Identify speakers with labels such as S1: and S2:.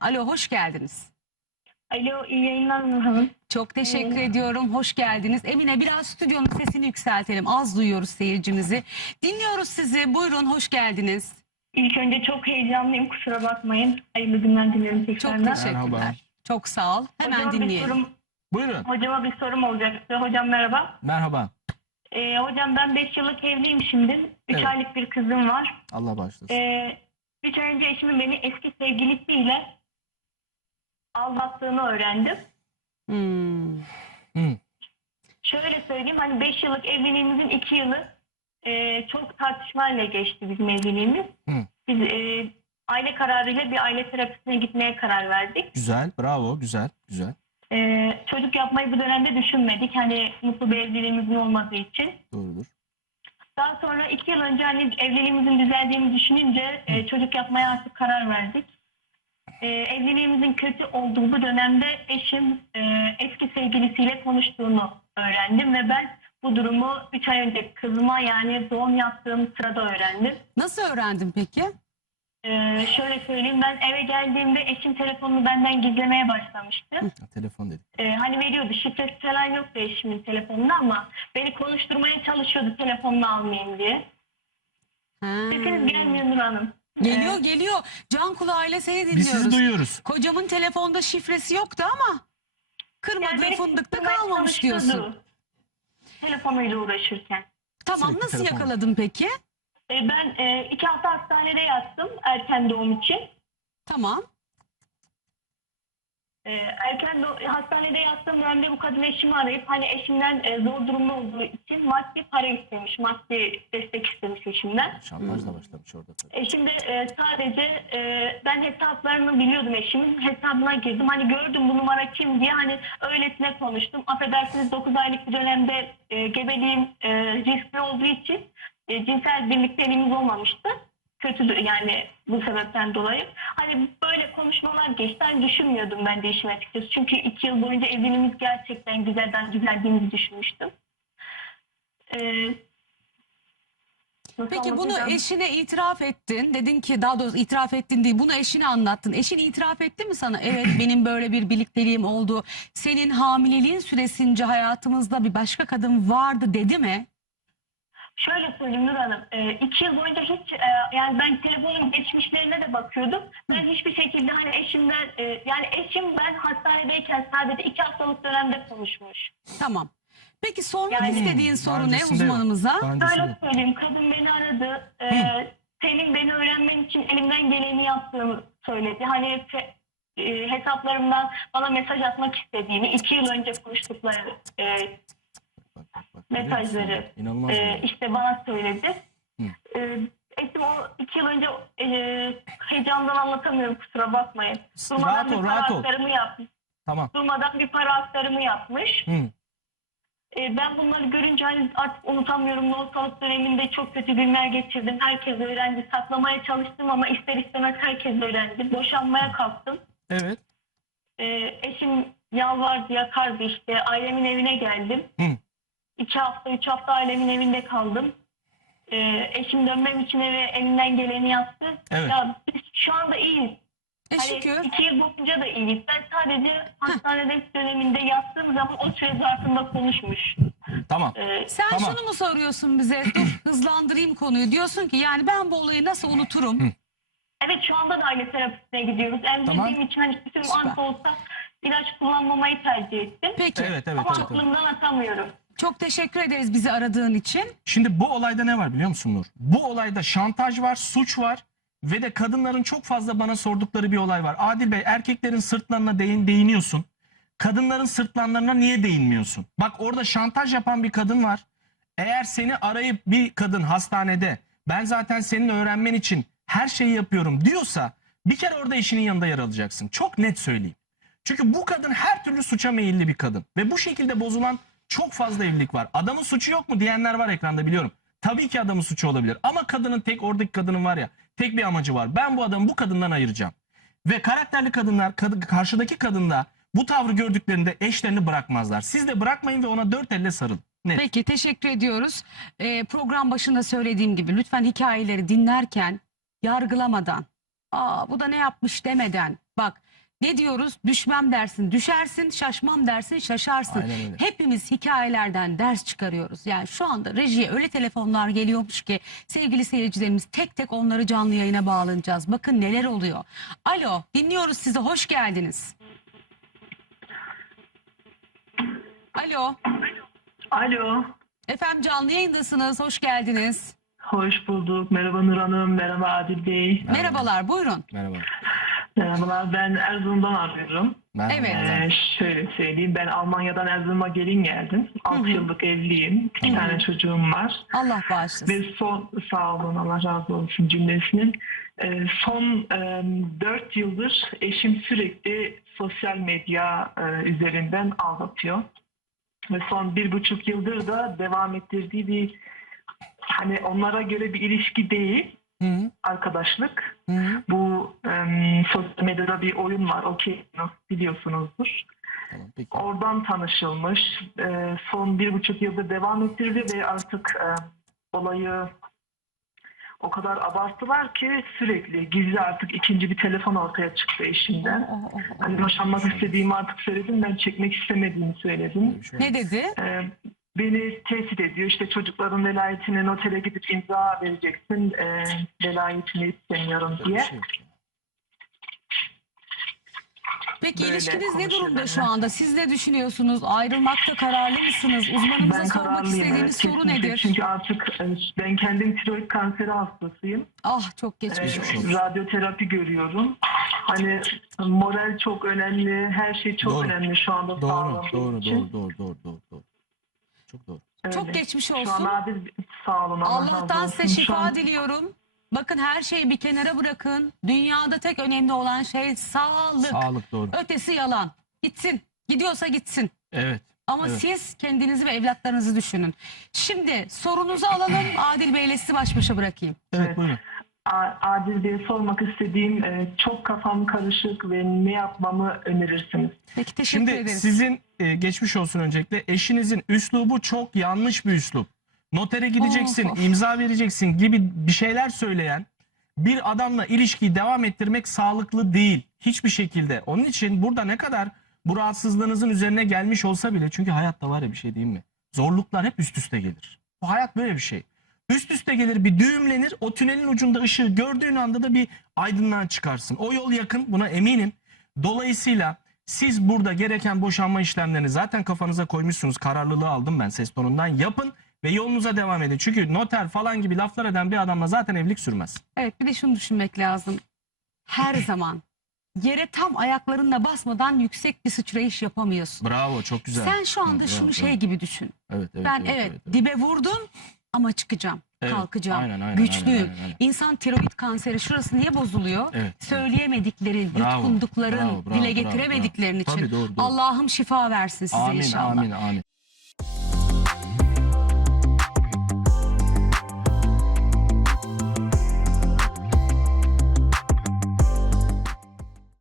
S1: Alo, hoş geldiniz.
S2: Alo, iyi yayınlar Nur Hanım.
S1: Çok teşekkür ediyorum. Hoş geldiniz. Emine, biraz stüdyonun sesini yükseltelim. Az duyuyoruz seyircimizi. Dinliyoruz sizi. Buyurun, hoş geldiniz.
S2: İlk önce çok heyecanlıyım, kusura bakmayın. Hayırlı günler diliyorum
S1: Çok
S2: tekrardan.
S1: teşekkürler.
S3: Merhaba.
S1: Çok sağ ol. Hemen
S2: Hocama
S1: dinleyelim.
S3: Buyurun.
S2: Hocama bir sorum olacaktı. Hocam merhaba.
S3: Merhaba.
S2: Hocam ben 5 yıllık evliyim şimdi. 3
S3: Evet.
S2: aylık bir kızım var.
S3: Allah bağışlasın.
S2: 3 ay önce eşimin beni eski sevgilisiyle aldattığını öğrendim.
S1: Hmm.
S2: Şöyle söyleyeyim, hani 5 yıllık evliliğimizin 2 yılı çok tartışmayla geçti bizim evliliğimiz. Biz aile kararıyla bir aile terapisine gitmeye karar verdik.
S3: Güzel. Bravo. Güzel. Güzel.
S2: Çocuk yapmayı bu dönemde düşünmedik. Hani mutlu bir evliliğimizin olmadığı için.
S3: Doğrudur.
S2: Daha sonra 2 yıl önce hani evliliğimizin düzeldiğini düşününce çocuk yapmaya artık karar verdik. Evliliğimizin kötü olduğu bu dönemde eşim eski sevgilisiyle konuştuğunu öğrendim ve ben bu durumu 3 ay önce kızıma, yani doğum yaptığım sırada öğrendim.
S1: Nasıl öğrendin peki?
S2: Şöyle söyleyeyim, ben eve geldiğimde eşim telefonunu benden gizlemeye başlamıştı.
S3: Telefon dedik.
S2: Hani veriyordu, şifresi falan yoktu eşimin telefonunda ama beni konuşturmaya çalışıyordu telefonunu almayayım diye. Sesiniz gelmiyor Nur Hanım.
S1: Geliyor geliyor. Can kulağıyla seni dinliyoruz.
S3: Biz sizi duyuyoruz.
S1: Kocamın telefonda şifresi yoktu ama kırmadığı
S2: beni
S1: fındıkta
S2: konuşturmaya
S1: kalmamış
S2: çalışıyordu
S1: diyorsun.
S2: telefonuyla uğraşırken.
S1: Tamam,
S3: Sürekli
S1: nasıl
S3: telefon.
S1: yakaladın peki?
S2: Ben 2 hafta hastanede yattım erken doğum için.
S1: Tamam.
S2: Hastanede yattığım dönemde bu kadın eşimi arayıp hani eşimden zor durumda olduğu için maddi para istemiş, maddi destek istemiş eşimden.
S3: Şantajla başlamış orada tabii.
S2: Eşim de sadece ben hesaplarını biliyordum, eşimin hesabına girdim. Hani gördüm bu numara kim diye, hani öylesine konuştum. Affedersiniz, 9 aylık bir dönemde gebeliğim riskli olduğu için cinsel birlikteliğimiz olmamıştı. Kötü yani bu sebepten dolayı. Hani böyle konuşmalar geçti. Hani düşünmüyordum ben de işin açıkçası. Çünkü 2 yıl boyunca evliliğimiz gerçekten güzelden güzeldiğimizi düşünmüştüm.
S1: Peki bunu eşine itiraf ettin. Dedin ki, daha doğrusu itiraf ettin değil, bunu eşine anlattın. Eşin itiraf etti mi sana? Evet, benim böyle bir birlikteliğim oldu. Senin hamileliğin süresince hayatımızda bir başka kadın vardı dedi mi?
S2: Şöyle söyleyeyim Nur Hanım, 2 yıl boyunca hiç yani ben telefonun geçmişlerine de bakıyordum. Ben hiçbir şekilde hani eşimden yani eşim ben hastanedeyken sadece 2 haftalık dönemde konuşmuş.
S1: Tamam. Peki sormak
S2: Yani-
S1: istediğin soru ne
S3: Öncesinde yok.
S1: uzmanımıza?
S3: Daha öncesinde
S2: Şöyle
S3: yok.
S2: söyleyeyim, kadın beni aradı. Senin beni öğrenmen için elimden geleni yaptığımı söyledi. Hani hesaplarımdan bana mesaj atmak istediğini, 2 yıl önce konuştukları
S3: Bak,
S2: mesajları
S3: görüyor musun? İnanılmaz bir olay.
S2: işte bana söyledi. Eşim o 2 yıl önce heyecandan anlatamıyorum, kusura bakmayın. Durmadan
S3: Rahat
S2: bir
S3: ol,
S2: para
S3: rahat ol.
S2: aktarımı yapmış.
S3: Tamam.
S2: Durmadan bir para aktarımı yapmış.
S3: Hı.
S2: Ben bunları görünce hani artık unutamıyorum. Nostalık döneminde çok kötü günler geçirdim. Herkes öğrendi. Saklamaya çalıştım ama ister istemez herkes öğrendi. Boşanmaya kalktım.
S3: Evet.
S2: Eşim yalvardı, yakardı işte. Ailemin evine geldim.
S3: Hı.
S2: 2 hafta, 3 hafta ailemin evinde kaldım. Eşim dönmem için eve elinden geleni yaptı.
S3: Evet.
S2: Ya biz şu anda iyiyiz.
S1: Şükür.
S2: Hani 2 yıl boyunca da iyiyiz. Ben sadece hastanede döneminde yattığım zaman o süre zarfında konuşmuş.
S3: Tamam.
S1: Sen
S3: Tamam.
S1: şunu mu soruyorsun bize? Dur, hızlandırayım konuyu. Diyorsun ki yani ben bu olayı nasıl unuturum?
S2: Evet, şu anda da aile terapisine gidiyoruz.
S3: Tamam.
S2: Emzirdiğim için hani bütün
S1: Süper.
S2: an olsa ilaç kullanmamayı tercih ettim.
S1: Peki.
S3: Evet.
S2: Ama
S3: Evet.
S2: aklımdan atamıyorum.
S1: Çok teşekkür ederiz bizi aradığın için.
S3: Şimdi bu olayda ne var biliyor musun Nur? Bu olayda şantaj var, suç var ve de kadınların çok fazla bana sordukları bir olay var. Adil Bey, erkeklerin sırtlarına değiniyorsun. Kadınların sırtlarına niye değinmiyorsun? Bak, orada şantaj yapan bir kadın var. Eğer seni arayıp bir kadın hastanede ben zaten senin öğrenmen için her şeyi yapıyorum diyorsa bir kere orada eşinin yanında yer alacaksın. Çok net söyleyeyim. Çünkü bu kadın her türlü suça meyilli bir kadın. Ve bu şekilde bozulan çok fazla evlilik var. Adamın suçu yok mu diyenler var ekranda, biliyorum. Tabii ki adamın suçu olabilir. Ama kadının, oradaki kadının var ya, tek bir amacı var. Ben bu adamı bu kadından ayıracağım. Ve karakterli kadınlar karşıdaki kadında bu tavrı gördüklerinde eşlerini bırakmazlar. Siz de bırakmayın ve ona 4 elle sarılın. Net.
S1: Peki, teşekkür ediyoruz. Program başında söylediğim gibi lütfen hikayeleri dinlerken yargılamadan, bu da ne yapmış demeden, bak Ne diyoruz? Düşmem dersin, düşersin, şaşmam dersin, şaşarsın.
S3: Aynen öyle.
S1: Hepimiz hikayelerden ders çıkarıyoruz. Yani şu anda rejiye öyle telefonlar geliyormuş ki sevgili seyircilerimiz tek tek onları canlı yayına bağlanacağız. Bakın neler oluyor. Alo, dinliyoruz sizi. Hoş geldiniz. Alo.
S2: Alo.
S1: Efendim canlı yayındasınız. Hoş geldiniz.
S2: Hoş bulduk. Merhaba Nur Hanım. Merhaba Adil Bey.
S1: Merhabalar, buyurun.
S3: Merhaba.
S2: Merhabalar. Ben Erzurum'dan arıyorum.
S3: Merhaba.
S1: Evet.
S2: Şöyle söyleyeyim. Ben Almanya'dan Erzurum'a gelin geldim. 6 yıllık evliyim. 2 tane çocuğum var.
S1: Allah bağışlasın.
S2: Ve sağ olun, Allah razı olsun cümlesinin. Son 4 yıldır eşim sürekli sosyal medya üzerinden aldatıyor. Ve son 1,5 yıldır da devam ettirdiği bir, hani onlara göre bir ilişki değil,
S3: Hı.
S2: arkadaşlık.
S3: Hı.
S2: Bu sosyal medyada bir oyun var, okey, biliyorsunuzdur.
S3: Tamam, peki.
S2: Oradan tanışılmış. Son 1,5 yıldır devam ettirdi ve artık olayı o kadar abarttılar ki sürekli gizli artık ikinci bir telefon ortaya çıktı eşinden. Hani boşanmak istediğimi artık söyledim, ben çekmek istemediğimi söyledim.
S3: Bir şey
S1: Ne
S3: olmaz.
S1: dedi?
S2: Beni tehdit ediyor. İşte çocukların velayetini notere gidip imza vereceksin. Velayetini istemiyorum
S3: Bir
S2: diye.
S3: şey yok.
S1: Peki
S2: Böyle
S1: ilişkiniz ne durumda
S2: konuşuyor
S1: şu
S2: benimle.
S1: anda? Siz ne düşünüyorsunuz? Ayrılmakta kararlı mısınız? Uzmanımıza
S2: Ben
S1: sormak
S2: kararlıyım.
S1: istediğiniz soru
S2: kesinlikle.
S1: nedir?
S2: Çünkü artık ben kendim tiroid kanseri hastasıyım.
S1: Ah çok geçmiş olsun.
S2: Radyoterapi görüyorum. Hani moral çok önemli. Her şey çok
S3: Doğru.
S2: önemli şu anda
S3: Doğru,
S2: sağlığım
S3: doğru,
S2: için.
S3: doğru. Çok doğru.
S2: Öyle.
S1: Çok geçmiş
S2: Şu an
S1: olsun.
S2: abi sağ olun. Allah razı
S1: Allah'tan
S2: olsun.
S1: size
S2: Şu an-
S1: şifa diliyorum. Bakın her şeyi bir kenara bırakın. Dünyada tek önemli olan şey sağlık.
S3: Sağlık doğru.
S1: Ötesi yalan. Gitsin. Gidiyorsa gitsin.
S3: Evet.
S1: Ama
S3: Evet.
S1: siz kendinizi ve evlatlarınızı düşünün. Şimdi sorunuzu alalım. Adil Bey'le sizi baş başa bırakayım.
S3: Evet,
S2: Evet.
S3: buyurun.
S2: Adil Bey'e sormak istediğim, çok kafam karışık ve ne yapmamı önerirsiniz?
S1: Peki teşekkür
S3: Şimdi
S1: ederiz.
S3: sizin geçmiş olsun öncelikle, eşinizin üslubu çok yanlış bir üslup. Notere gideceksin,
S1: Of.
S3: imza vereceksin gibi bir şeyler söyleyen bir adamla ilişkiyi devam ettirmek sağlıklı değil. Hiçbir şekilde. Onun için burada ne kadar bu rahatsızlığınızın üzerine gelmiş olsa bile, çünkü hayatta var ya, bir şey diyeyim mi? Zorluklar hep üst üste gelir. Bu hayat böyle bir şey. Üst üste gelir, bir düğümlenir. O tünelin ucunda ışığı gördüğün anda da bir aydınlığa çıkarsın. O yol yakın, buna eminim. Dolayısıyla siz burada gereken boşanma işlemlerini zaten kafanıza koymuşsunuz. Kararlılığı aldım ben ses tonundan. Yapın ve yolunuza devam edin. Çünkü noter falan gibi laflar eden bir adamla zaten evlilik sürmez.
S1: Evet bir de şunu düşünmek lazım. Her zaman yere tam ayaklarınla basmadan yüksek bir sıçrayış yapamıyorsun.
S3: Bravo, çok güzel.
S1: Sen şu anda
S3: Hı,
S1: şunu
S3: bravo,
S1: şey
S3: bravo.
S1: gibi düşün.
S3: Evet,
S1: Ben evet dibe vurdum ama çıkacağım.
S3: Evet,
S1: Kalkacağım.
S3: aynen,
S1: Güçlüyüm.
S3: aynen.
S1: İnsan tiroid kanseri şurası niye bozuluyor?
S3: Evet.
S1: Söyleyemedikleri,
S3: Bravo,
S1: yutkundukların,
S3: bravo,
S1: dile
S3: bravo,
S1: getiremediklerin
S3: bravo.
S1: için.
S3: Tabii, doğru.
S1: Allah'ım şifa versin size
S3: Amin,
S1: inşallah.
S3: amin, amin.